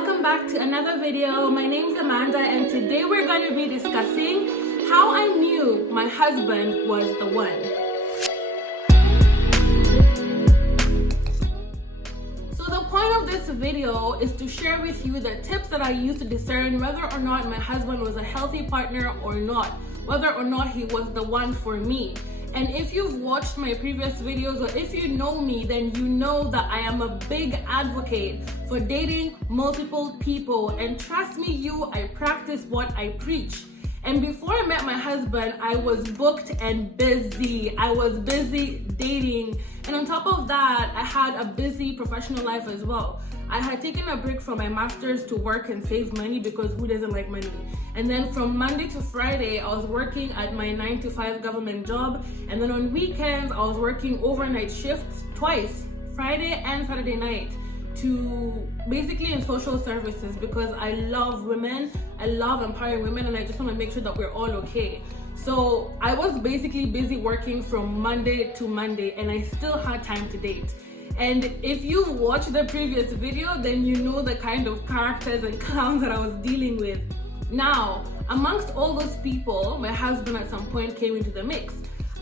welcome back to another video. My name is Amanda and today we're going to be discussing how I knew my husband was the one. So the point of this video is to share with you the tips that I used to discern whether or not my husband was a healthy partner or not, whether or not he was the one for me. And if you've watched my previous videos or if you know me, then you know that I am a big advocate for dating multiple people. And trust me, I practice what I preach. And before I met my husband, I was booked and busy. I was busy dating. And on top of that, I had a busy professional life as well. I had taken a break from my master's to work and save money because who doesn't like money? And then from Monday to Friday, I was working at my 9-to-5 government job. And then on weekends, I was working overnight shifts twice, Friday and Saturday night, to basically in social services because I love women, I love empowering women, and I just want to make sure that we're all okay. So I was basically busy working from Monday to Monday and I still had time to date. And if you've watched the previous video, then you know the kind of characters and clowns that I was dealing with. Now, amongst all those people, my husband at some point came into the mix.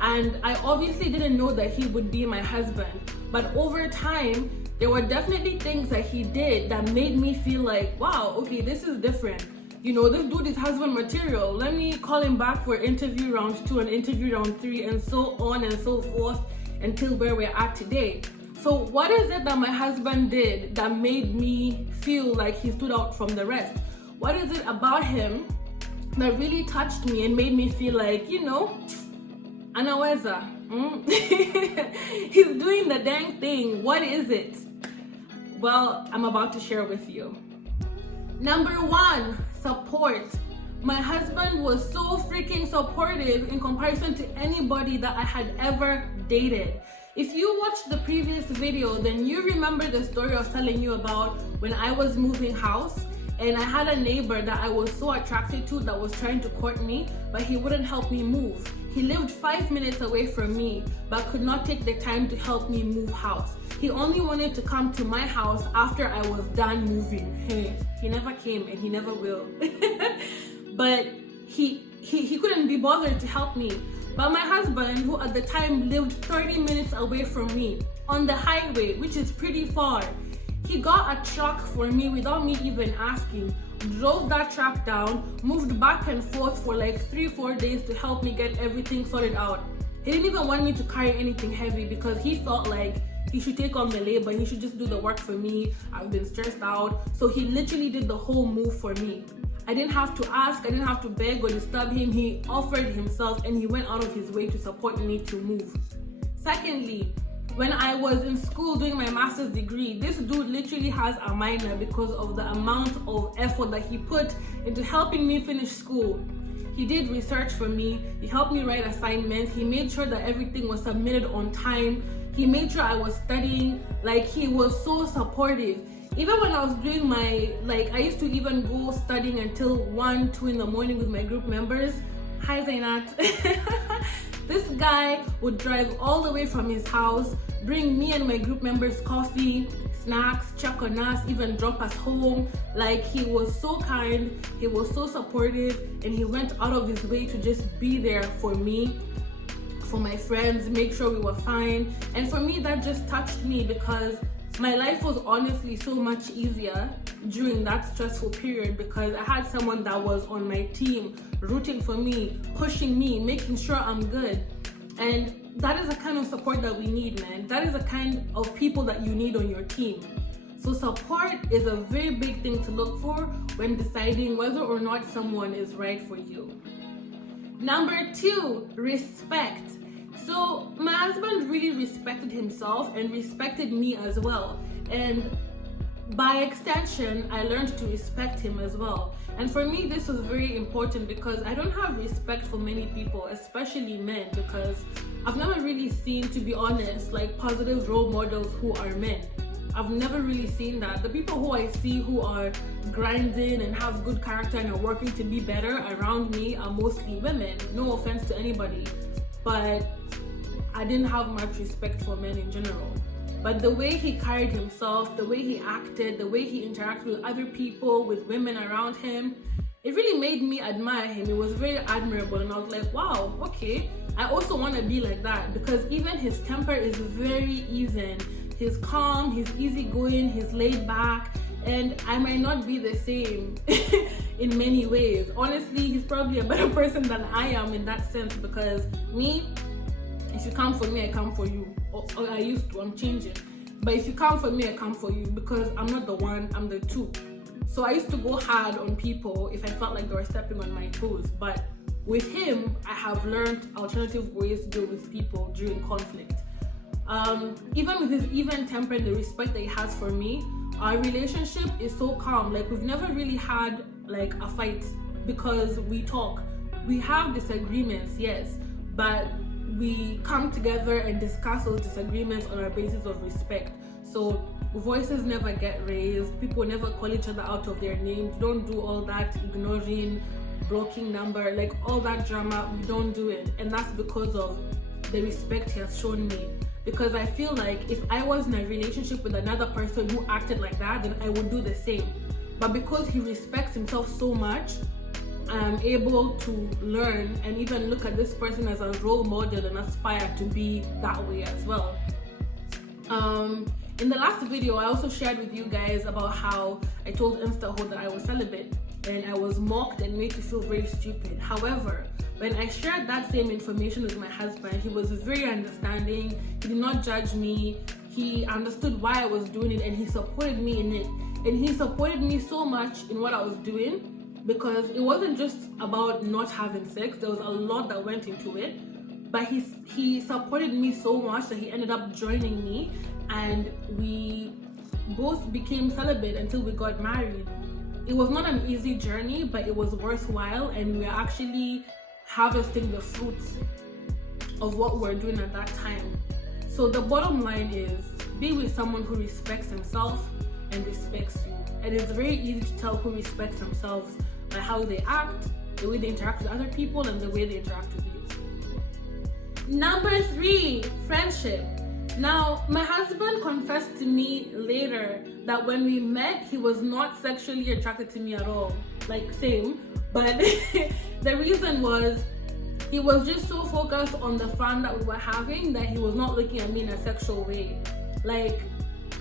And I obviously didn't know that he would be my husband. But over time, there were definitely things that he did that made me feel like, wow, okay, this is different. You know, this dude is husband material. Let me call him back for interview round 2 and interview round 3 and so on and so forth until where we're at today. So what is it that my husband did that made me feel like he stood out from the rest? What is it about him that really touched me and made me feel like, you know, anaweza, he's doing the dang thing. What is it? Well, I'm about to share with you. Number 1, support. My husband was so freaking supportive in comparison to anybody that I had ever dated. If you watched the previous video, then you remember the story I was telling you about when I was moving house and I had a neighbor that I was so attracted to that was trying to court me, but he wouldn't help me move. He lived 5 minutes away from me, but could not take the time to help me move house. He only wanted to come to my house after I was done moving. Hey, he never came and he never will. But he couldn't be bothered to help me. But my husband, who at the time lived 30 minutes away from me on the highway, which is pretty far, he got a truck for me without me even asking, drove that truck down, moved back and forth for like 3-4 days to help me get everything sorted out. He didn't even want me to carry anything heavy because he felt like he should take on the labor, he should just do the work for me. I've been stressed out. So he literally did the whole move for me. I didn't have to ask, I didn't have to beg or disturb him. He offered himself and he went out of his way to support me to move. Secondly, when I was in school doing my master's degree, this dude literally has a minor because of the amount of effort that he put into helping me finish school. He did research for me, he helped me write assignments, he made sure that everything was submitted on time, he made sure I was studying, like he was so supportive. Even when I was doing my, I used to even go studying until 1-2 in the morning with my group members. Hi Zainat. This guy would drive all the way from his house, bring me and my group members coffee, snacks, check on us, even drop us home. Like, he was so kind, he was so supportive, and he went out of his way to just be there for me, for my friends, make sure we were fine. And for me, that just touched me because my life was honestly so much easier during that stressful period because I had someone that was on my team, rooting for me, pushing me, making sure I'm good. And that is the kind of support that we need, man. That is the kind of people that you need on your team. So support is a very big thing to look for when deciding whether or not someone is right for you. Number 2, respect. So my husband really respected himself and respected me as well. And by extension, I learned to respect him as well. And for me, this was very important because I don't have respect for many people, especially men, because I've never really seen, to be honest, like positive role models who are men. I've never really seen that. The people who I see who are grinding and have good character and are working to be better around me are mostly women. No offense to anybody, but I didn't have much respect for men in general. but the way he carried himself, the way he acted, the way he interacted with other people, with women around him, it really made me admire him. It was very admirable, and I was like, wow, okay, I also want to be like that, because even his temper is very even. He's calm, he's easygoing, he's laid back, and I might not be the same in many ways. Honestly, he's probably a better person than I am in that sense, because me, if you come for me, I come for you. Or I used to, I'm changing. But if you come for me, I come for you, because I'm not the one, I'm the two. So I used to go hard on people if I felt like they were stepping on my toes. But with him, I have learned alternative ways to deal with people during conflict. Even with his even temper and the respect that he has for me, our relationship is so calm. Like, we've never really had like a fight, because we talk. We have disagreements, yes, but we come together and discuss those disagreements on a basis of respect. So voices never get raised, people never call each other out of their names. Don't do all that ignoring, blocking number, like all that drama. We don't do it, and that's because of the respect he has shown me. Because I feel like if I was in a relationship with another person who acted like that, then I would do the same. But because he respects himself so much, I'm able to learn and even look at this person as a role model and aspire to be that way as well. In the last video, I also shared with you guys about how I told InstaHo that I was celibate, and I was mocked and made to feel very stupid. However, when I shared that same information with my husband, he was very understanding. He did not judge me. He understood why I was doing it, and he supported me in it. And he supported me so much in what I was doing, because it wasn't just about not having sex. There was a lot that went into it. But he supported me so much that he ended up joining me, and we both became celibate until we got married. It was not an easy journey, but it was worthwhile, and we are actually harvesting the fruits of what we're doing at that time. So the bottom line is, be with someone who respects himself and respects you. And it's very easy to tell who respects themselves by how they act, the way they interact with other people, and the way they interact with you. Number 3, friendship. Now, my husband confessed to me later that when we met, he was not sexually attracted to me at all. Like, same. But the reason was, he was just so focused on the fun that we were having that he was not looking at me in a sexual way. Like,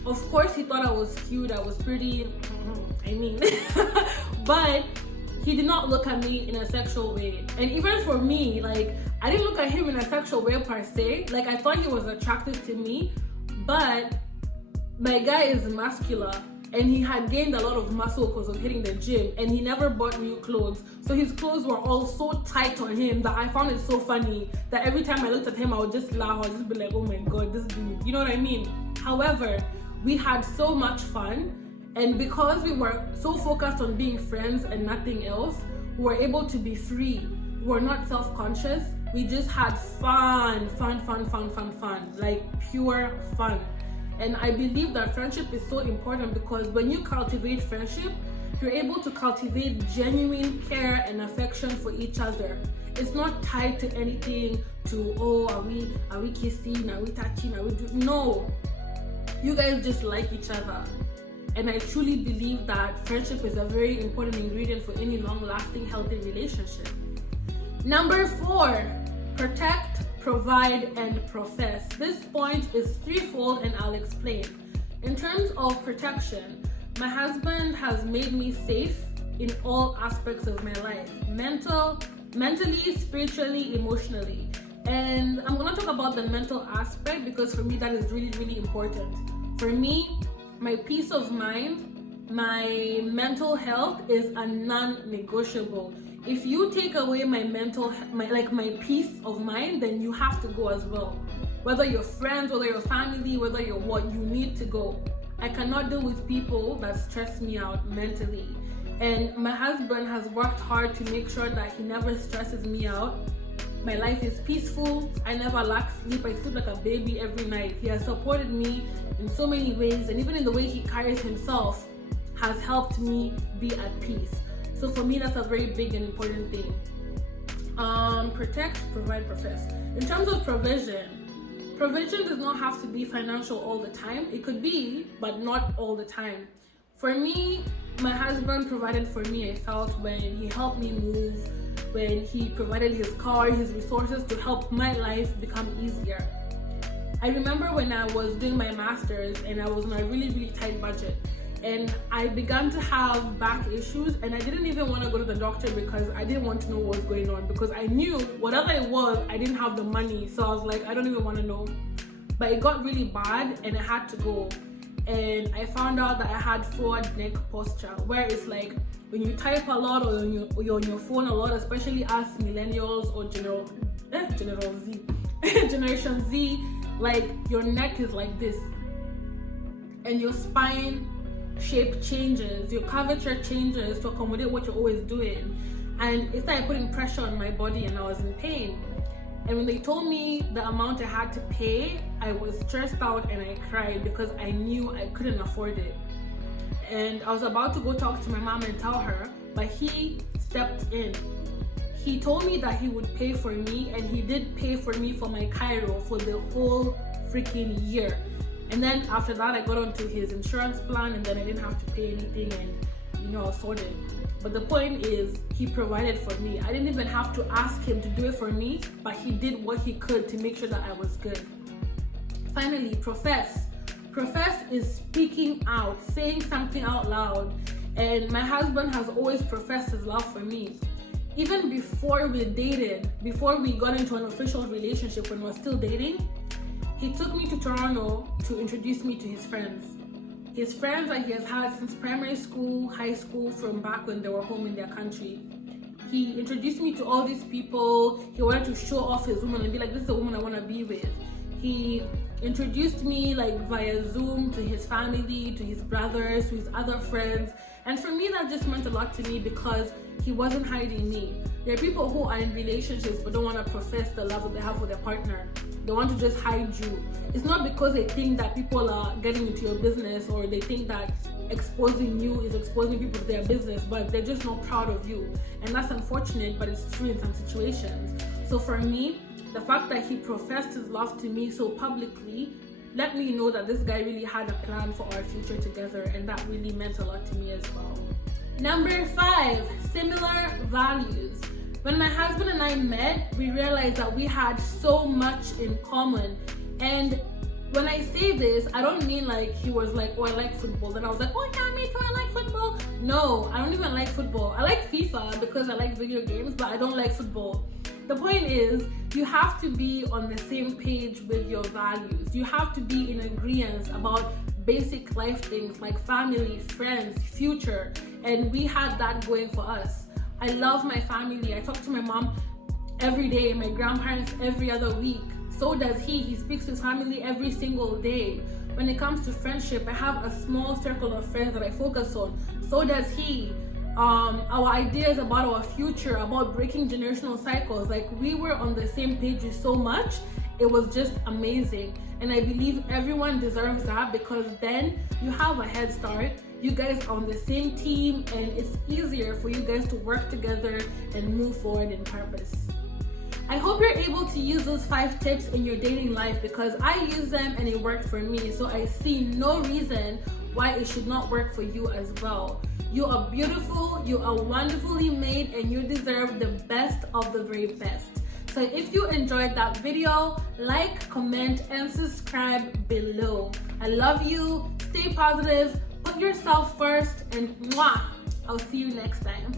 of course he thought I was cute, I was pretty, but he did not look at me in a sexual way. And even for me, like, I didn't look at him in a sexual way per se. Like, I thought he was attractive to me, but my guy is muscular, and he had gained a lot of muscle because of hitting the gym, and he never bought new clothes. So his clothes were all so tight on him that I found it so funny that every time I looked at him, I would just laugh. I would just be like, oh my God, this dude, you know what I mean? However, we had so much fun, and because we were so focused on being friends and nothing else, we were able to be free. We were not self-conscious. We just had fun, like pure fun. And I believe that friendship is so important, because when you cultivate friendship, you're able to cultivate genuine care and affection for each other. It's not tied to anything, to, oh, are we kissing, are we touching, no. You guys just like each other. And I truly believe that friendship is a very important ingredient for any long-lasting, healthy relationship. Number 4, protect, provide, and profess. This point is threefold, and I'll explain. In terms of protection, my husband has made me safe in all aspects of my life. Mentally, spiritually, emotionally. And I'm gonna talk about the mental aspect, because for me that is really, really important. For me, my peace of mind, my mental health is a non-negotiable. If you take away my peace of mind, then you have to go as well. Whether you're friends, whether you're family, whether you're what, you need to go. I cannot deal with people that stress me out mentally. And my husband has worked hard to make sure that he never stresses me out. My life is peaceful. I never lack sleep. I sleep like a baby every night. He has supported me in so many ways, and even in the way he carries himself has helped me be at peace. So for me, that's a very big and important thing. Protect, provide, profess. In terms of provision, Provision does not have to be financial all the time. It could be, but not all the time. For me, my husband provided for me, I felt, when he helped me move, when he provided his car, his resources to help my life become easier. I remember when I was doing my master's and I was on a really, really tight budget, and I began to have back issues, and I didn't even want to go to the doctor because I didn't want to know what was going on, because I knew whatever it was, I didn't have the money. So I was like, I don't even want to know. But it got really bad and I had to go. And I found out that I had forward neck posture, where it's like when you type a lot or you're on your phone a lot, especially as millennials or Generation Z, like your neck is like this, and your spine shape changes, your curvature changes to accommodate what you're always doing, and it started putting pressure on my body, and I was in pain. And when they told me the amount I had to pay, I was stressed out and I cried because I knew I couldn't afford it. And I was about to go talk to my mom and tell her, but he stepped in. He told me that he would pay for me, and he did pay for me for my chiro for the whole freaking year. And then after that, I got onto his insurance plan, and then I didn't have to pay anything, and I was sorted. But the point is, he provided for me. I didn't even have to ask him to do it for me, but he did what he could to make sure that I was good. Finally, Profess. Profess is speaking out, saying something out loud. And my husband has always professed his love for me. Even before we dated, before we got into an official relationship, when we were still dating, he took me to Toronto to introduce me to his friends. His friends that he has had since primary school, high school, from back when they were home in their country. He introduced me to all these people. He wanted to show off his woman and be like, this is the woman I want to be with. He introduced me like via Zoom to his family, to his brothers, to his other friends. And for me, that just meant a lot to me because he wasn't hiding me. There are people who are in relationships but don't want to profess the love that they have for their partner. They want to just hide you. It's not because they think that people are getting into your business, or they think that exposing you is exposing people to their business, but they're just not proud of you. And that's unfortunate, but it's true in some situations. So for me, the fact that he professed his love to me so publicly let me know that this guy really had a plan for our future together, and that really meant a lot to me as well. Number 5, similar values. When my husband and I met, we realized that we had so much in common. And when I say this, I don't mean like he was like, oh, I like football. Then I was like, oh yeah, me too, I like football. No, I don't even like football. I like FIFA because I like video games, but I don't like football. The point is, you have to be on the same page with your values. You have to be in agreement about basic life things like family, friends, future. And we had that going for us. I love my family. I talk to my mom every day, my grandparents every other week. So does he. He speaks to his family every single day. When it comes to friendship, I have a small circle of friends that I focus on. So does he. Our ideas about our future, about breaking generational cycles, like we were on the same page with so much. It was just amazing. And I believe everyone deserves that, because then you have a head start. You guys are on the same team, and it's easier for you guys to work together and move forward in purpose. I hope you're able to use those 5 tips in your dating life, because I use them and it worked for me. So I see no reason why it should not work for you as well. You are beautiful, you are wonderfully made, and you deserve the best of the very best. So if you enjoyed that video, like, comment, and subscribe below. I love you. Stay positive. Put yourself first, and mwah, I'll see you next time.